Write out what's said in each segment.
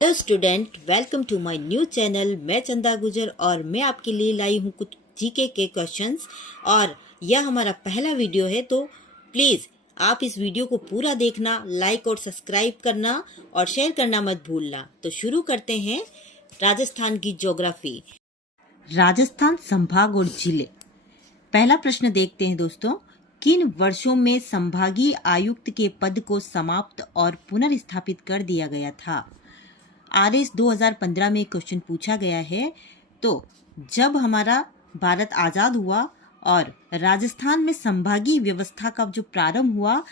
Hello student, welcome to my new channel. मैं चंदा गुजर और मैं आपके लिए लाई हूँ कुछ जीके के क्वेश्चंस। और यह हमारा पहला वीडियो है, तो प्लीज़ आप इस वीडियो को पूरा देखना, लाइक और सब्सक्राइब करना और शेयर करना मत भूलना। तो शुरू करते हैं राजस्थान की ज्योग्राफी। राजस्थान संभाग और जिले। पहला प्रश्न देखते हैं दोस्तों। किन वर्षों में संभागीय आयुक्त के पद को समाप्त और पुनर्स्थापित कर दिया गया था? RS 2015 में क्वेश्चन पूछा गया है। तो जब हमारा भारत आज़ाद हुआ और राजस्थान में संभागीय व्यवस्था का जो प्रारंभ हुआ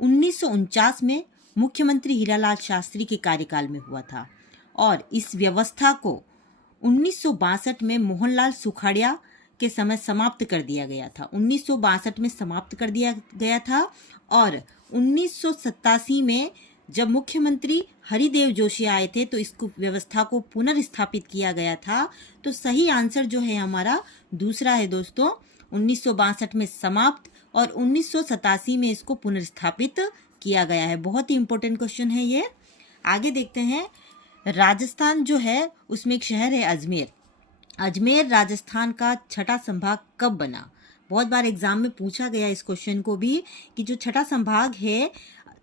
1949 में मुख्यमंत्री हीरालाल शास्त्री के कार्यकाल में हुआ था। और इस व्यवस्था को 1962 में मोहनलाल सुखाड़िया के समय समाप्त कर दिया गया था। 1962 में समाप्त कर दिया गया था और 1987 में जब मुख्यमंत्री हरिदेव जोशी आए थे तो इस व्यवस्था को पुनर्स्थापित किया गया था। तो सही आंसर जो है हमारा दूसरा है दोस्तों। 1962 में समाप्त और 1987 में इसको पुनर्स्थापित किया गया है। बहुत ही इंपॉर्टेंट क्वेश्चन है ये। आगे देखते हैं। राजस्थान जो है उसमें एक शहर है अजमेर। अजमेर राजस्थान का छठा संभाग कब बना? बहुत बार एग्जाम में पूछा गया इस क्वेश्चन को भी कि जो छठा संभाग है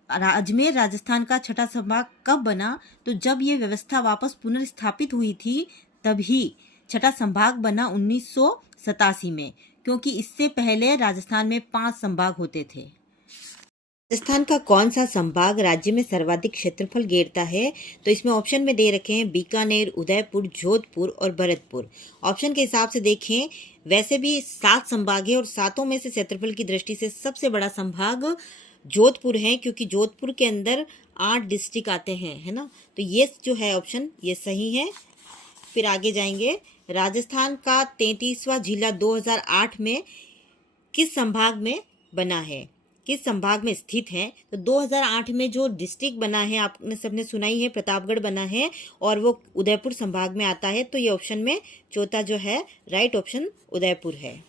अजमेर राजस्थान का छठा संभाग कब बना? तो जब ये व्यवस्था वापस पुनर्स्थापित हुई थी तभी छठा संभाग बना 1987 में, क्योंकि इससे पहले राजस्थान में 5 संभाग होते थे। राजस्थान का कौन सा संभाग राज्य में सर्वाधिक क्षेत्रफल घेरता है? तो इसमें ऑप्शन में दे रखे हैं बीकानेर, उदयपुर, जोधपुर और भरतपुर। ऑप्शन के हिसाब से देखें, वैसे भी 7 संभाग है और 7 में से क्षेत्रफल की दृष्टि से सबसे बड़ा संभाग जोधपुर है, क्योंकि जोधपुर के अंदर 8 डिस्ट्रिक्ट आते हैं, है ना। तो ये जो है ऑप्शन ये सही है। फिर आगे जाएंगे। राजस्थान का 33वां जिला 2008 में किस संभाग में बना है, किस संभाग में स्थित है? तो 2008 में जो डिस्ट्रिक्ट बना है आपने सबने सुना ही है, प्रतापगढ़ बना है और वो उदयपुर संभाग में आता है। तो ये ऑप्शन में चौथा जो है राइट ऑप्शन उदयपुर है।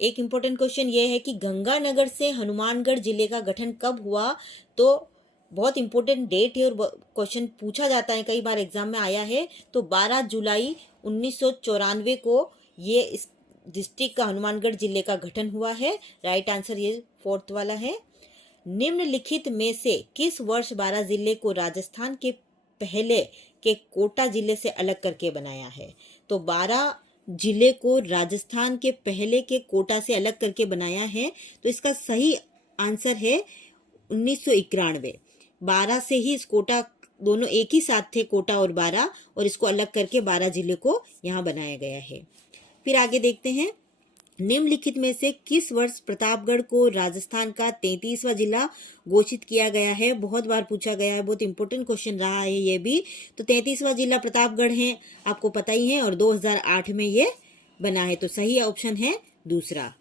एक इम्पोर्टेंट क्वेश्चन ये है कि गंगानगर से हनुमानगढ़ जिले का गठन कब हुआ? तो बहुत इंपॉर्टेंट डेट है और क्वेश्चन पूछा जाता है, कई बार एग्जाम में आया है। तो 12 जुलाई 1994 को ये इस डिस्ट्रिक्ट का हनुमानगढ़ जिले का गठन हुआ है। राइट आंसर ये 4th वाला है। निम्नलिखित में से किस वर्ष 12 जिले को राजस्थान के पहले के कोटा जिले से अलग करके बनाया है? तो 12 जिले को राजस्थान के पहले के कोटा से अलग करके बनाया है। तो इसका सही आंसर है 1991। 12 से ही इस कोटा, दोनों एक ही साथ थे कोटा और 12, और इसको अलग करके 12 जिले को यहाँ बनाया गया है। फिर आगे देखते हैं। निम्नलिखित में से किस वर्ष प्रतापगढ़ को राजस्थान का 33वां जिला घोषित किया गया है? बहुत बार पूछा गया है, बहुत इंपॉर्टेंट क्वेश्चन रहा है ये भी। तो 33वां जिला प्रतापगढ़ है, आपको पता ही है, और 2008 में ये बना है। तो सही ऑप्शन है दूसरा।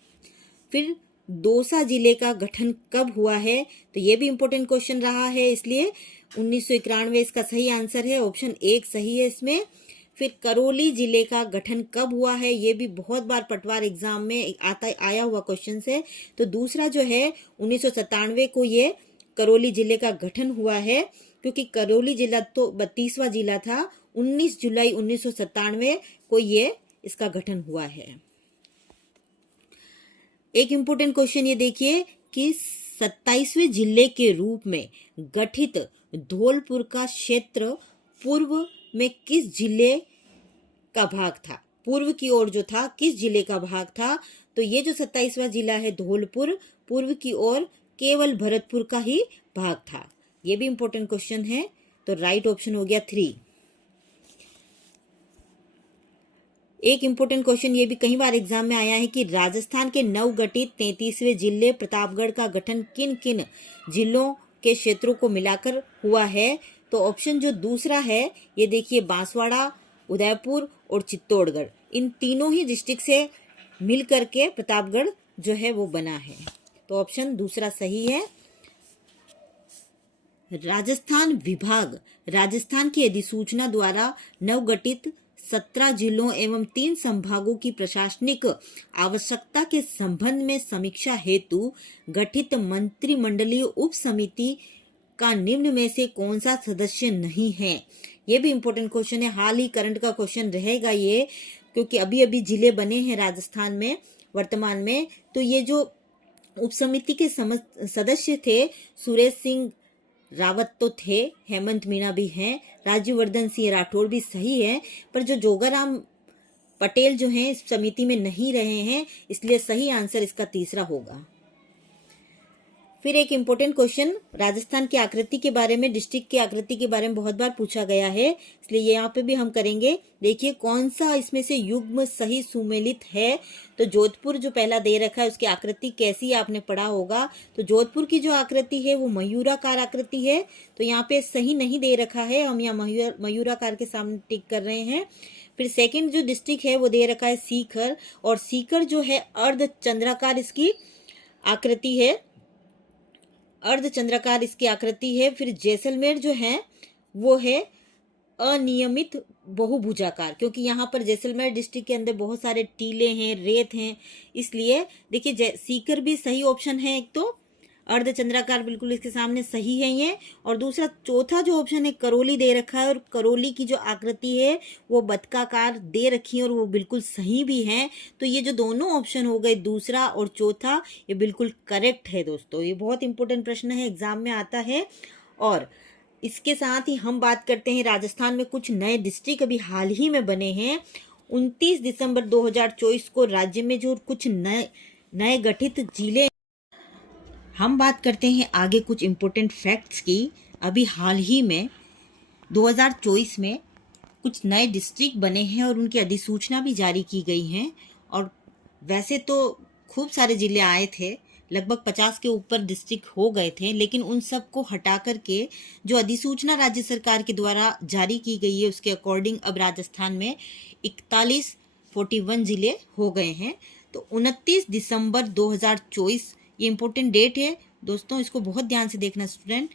फिर दौसा जिले का गठन कब हुआ है? तो ये भी इंपॉर्टेंट क्वेश्चन रहा है, इसलिए 1991 इसका सही आंसर है। ऑप्शन 1 सही है इसमें। फिर करौली जिले का गठन कब हुआ है? ये भी बहुत बार पटवार एग्जाम में आया हुआ क्वेश्चन है। तो दूसरा जो है 1997 को ये करौली जिले का गठन हुआ है, क्योंकि करौली जिला तो 32वां जिला था। 19 जुलाई 1997 को ये इसका गठन हुआ है। एक इम्पोर्टेंट क्वेश्चन ये देखिए कि 27वें जिले के रूप में गठित धौलपुर का क्षेत्र पूर्व में किस जिले का भाग था? पूर्व की ओर जो था किस जिले का भाग था? तो ये जो 27वां जिला है धौलपुर, पूर्व की ओर केवल भरतपुर का ही भाग था। ये भी इंपॉर्टेंट क्वेश्चन है। तो राइट ऑप्शन हो गया 3। एक इंपॉर्टेंट क्वेश्चन ये भी कई बार एग्जाम में आया है कि राजस्थान के नवगठित 33वें जिले प्रतापगढ़ का गठन किन किन जिलों के क्षेत्रों को मिलाकर हुआ है? तो ऑप्शन जो दूसरा है ये देखिए, बांसवाड़ा, उदयपुर और चित्तौड़गढ़, इन तीनों ही डिस्ट्रिक्ट से मिल करके प्रतापगढ़ जो है वो बना है। तो ऑप्शन दूसरा सही है। राजस्थान विभाग राजस्थान की अधिसूचना द्वारा नवगठित 17 जिलों एवं 3 संभागों की प्रशासनिक आवश्यकता के संबंध में समीक्षा हेतु गठित मंत्रिमंडलीय उप समिति का निम्न में से कौन सा सदस्य नहीं है। ये भी इम्पोर्टेंट क्वेश्चन है, हाल ही करंट का क्वेश्चन रहेगा ये, क्योंकि अभी अभी जिले बने हैं राजस्थान में वर्तमान में। तो ये जो उप समिति के सदस्य थे, सुरेश सिंह रावत तो थे, हेमंत मीणा भी हैं, राज्यवर्धन सिंह राठौड़ भी सही है, पर जो जोगाराम पटेल जो हैं इस समिति में नहीं रहे हैं, इसलिए सही आंसर इसका तीसरा होगा। फिर एक इम्पोर्टेंट क्वेश्चन राजस्थान की आकृति के बारे में, डिस्ट्रिक्ट की आकृति के बारे में बहुत बार पूछा गया है, इसलिए यहाँ पे भी हम करेंगे। देखिए कौन सा इसमें से युग्म सही सुमेलित है। तो जोधपुर जो पहला दे रखा है उसकी आकृति कैसी आपने पढ़ा होगा। तो जोधपुर की जो आकृति है वो मयूराकार आकृति है, तो यहाँ पे सही नहीं दे रखा है, हम यहाँ मयूराकार के सामने टिक कर रहे हैं। फिर सेकंड जो डिस्ट्रिक्ट है वो दे रखा है सीकर, और सीकर जो है अर्ध चंद्राकार इसकी आकृति है, अर्धचंद्राकार इसकी आकृति है। फिर जैसलमेर जो है वो है अनियमित बहुभुजाकार, क्योंकि यहाँ पर जैसलमेर डिस्ट्रिक्ट के अंदर बहुत सारे टीले हैं, रेत हैं, इसलिए देखिए सीकर भी सही ऑप्शन है। एक तो अर्धचंद्राकार बिल्कुल इसके सामने सही है ये, और दूसरा चौथा जो ऑप्शन है करौली दे रखा है, और करौली की जो आकृति है वो बतकाकार दे रखी है और वो बिल्कुल सही भी है। तो ये जो दोनों ऑप्शन हो गए दूसरा और चौथा, ये बिल्कुल करेक्ट है दोस्तों। ये बहुत इंपॉर्टेंट प्रश्न है, एग्जाम में आता है। और इसके साथ ही हम बात करते हैं राजस्थान में कुछ नए डिस्ट्रिक्ट अभी हाल ही में बने हैं। 29 दिसंबर 2024 को राज्य में जो कुछ नए गठित जिले, हम बात करते हैं आगे कुछ इम्पोर्टेंट फैक्ट्स की। अभी हाल ही में 2024 में कुछ नए डिस्ट्रिक्ट बने हैं और उनकी अधिसूचना भी जारी की गई हैं। और वैसे तो खूब सारे जिले आए थे, लगभग 50 के ऊपर डिस्ट्रिक्ट हो गए थे, लेकिन उन सब को हटा करके जो अधिसूचना राज्य सरकार के द्वारा जारी की गई है उसके अकॉर्डिंग अब राजस्थान में 41 जिले हो गए हैं। तो 29 दिसंबर 2024 ये इम्पोर्टेंट डेट है दोस्तों, इसको बहुत ध्यान से देखना स्टूडेंट।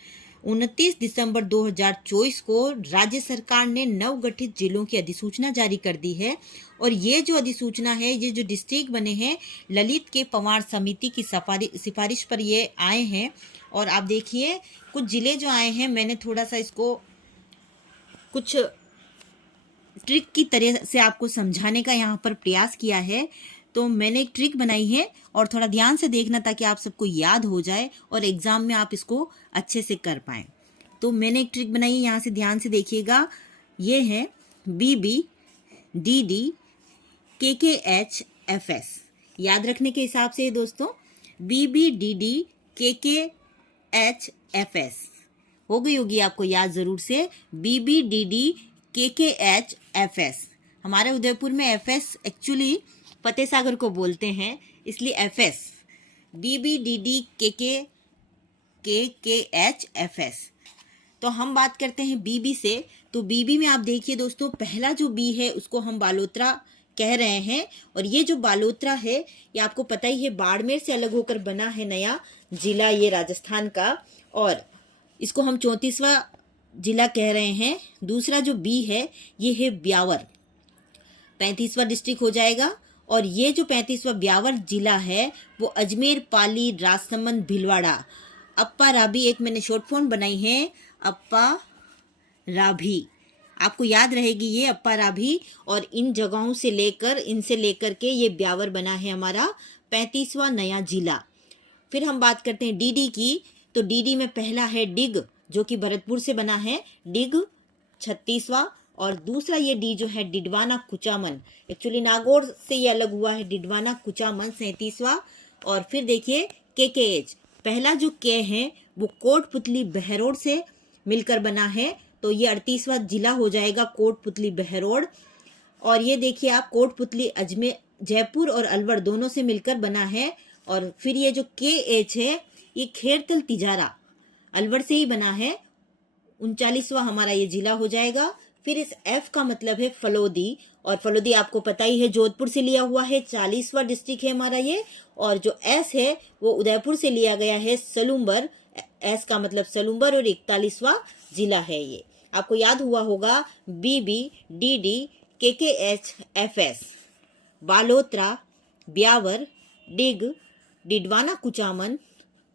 29 दिसंबर 2024 को राज्य सरकार ने नवगठित जिलों की अधिसूचना जारी कर दी है। और ये जो अधिसूचना है, ये जो डिस्ट्रिक्ट बने हैं, ललित के पवार समिति की सिफारिश पर ये आए हैं। और आप देखिए कुछ जिले जो आए हैं, मैंने थोड़ा सा इसको कुछ ट्रिक की तरह से आपको समझाने का यहाँ पर प्रयास किया है। तो मैंने एक ट्रिक बनाई है और थोड़ा ध्यान से देखना ताकि आप सबको याद हो जाए और एग्जाम में आप इसको अच्छे से कर पाएं। तो मैंने एक ट्रिक बनाई है, यहाँ से ध्यान से देखिएगा। ये है BB DD KKH FS। याद रखने के हिसाब से दोस्तों BB DD KKH FS हो गई होगी आपको याद जरूर से। BB DD KKH FS, हमारे उदयपुर में FS एक्चुअली फतेह सागर को बोलते हैं, इसलिए FS BB DD KKH FS। तो हम बात करते हैं BB से। तो BB में आप देखिए दोस्तों, पहला जो B है उसको हम बालोतरा कह रहे हैं। और ये जो बालोतरा है ये आपको पता ही है, बाड़मेर से अलग होकर बना है नया जिला ये राजस्थान का, और इसको हम 34वां जिला कह रहे हैं। दूसरा जो B है ये है ब्यावर, 35वां डिस्ट्रिक्ट हो जाएगा। और ये जो 35वां ब्यावर जिला है वो अजमेर, पाली, राजसमंद, भीलवाड़ा, अप्पा राभी, एक मैंने शॉर्ट फॉर्म बनाई है अप्पा राभी, आपको याद रहेगी ये अप्पा राभी। और इन जगहों से लेकर, इनसे लेकर के ये ब्यावर बना है हमारा 35वां नया जिला। फिर हम बात करते हैं DD की। तो DD में पहला है डिग, जो कि भरतपुर से बना है, डिग 36वां। और दूसरा ये D जो है डिडवाना कुचामन, एक्चुअली नागौर से ये अलग हुआ है, डिडवाना कुचामन 37वां। और फिर देखिए KKH, पहला जो K है वो कोटपुतली बहरोड से मिलकर बना है, तो ये 38वां जिला हो जाएगा कोटपुतली बहरोड। और ये देखिए आप कोटपुतली अजमेर, जयपुर और अलवर दोनों से मिलकर बना है। और फिर ये जो KH है ये खेरतल तिजारा अलवर से ही बना है, 39वां हमारा ये जिला हो जाएगा। फिर इस F का मतलब है फलोदी, और फलोदी आपको पता ही है जोधपुर से लिया हुआ है, 40वां डिस्ट्रिक्ट है हमारा ये। और जो S है वो उदयपुर से लिया गया है, सलूम्बर, S का मतलब सलूम्बर, और 41वां जिला है ये। आपको याद हुआ होगा BB DD KKH FS, Balotra, Beawar, डिग, डिडवाना कुचामन,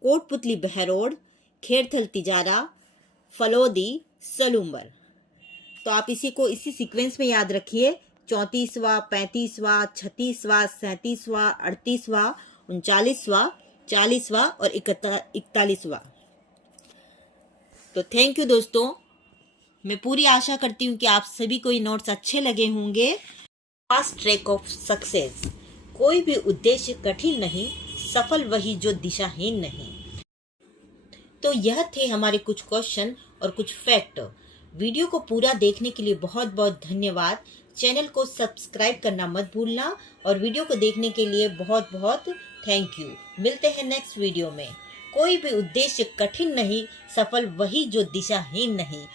कोटपुतली बहरोड, खेरथल तिजारा, फलोदी सलूम्बर। तो आप इसी सीक्वेंस में याद रखिए। 34वां, 35वां, 36वां, 37वां, 38वां, 39वां, 40वां और 41वां। तो थैंक यू दोस्तों। मैं पूरी आशा करती हूँ कि आप सभी को ये नोट्स अच्छे लगे होंगे। Fast track of success. कोई भी उद्देश्य कठिन नहीं, सफल वही जो दिशाहीन नहीं। तो यह थे हमारे कुछ क्वेश्चन और कुछ फैक्ट। वीडियो को पूरा देखने के लिए बहुत बहुत धन्यवाद। चैनल को सब्सक्राइब करना मत भूलना और वीडियो को देखने के लिए बहुत बहुत थैंक यू। मिलते हैं नेक्स्ट वीडियो में। कोई भी उद्देश्य कठिन नहीं, सफल वही जो दिशाहीन नहीं।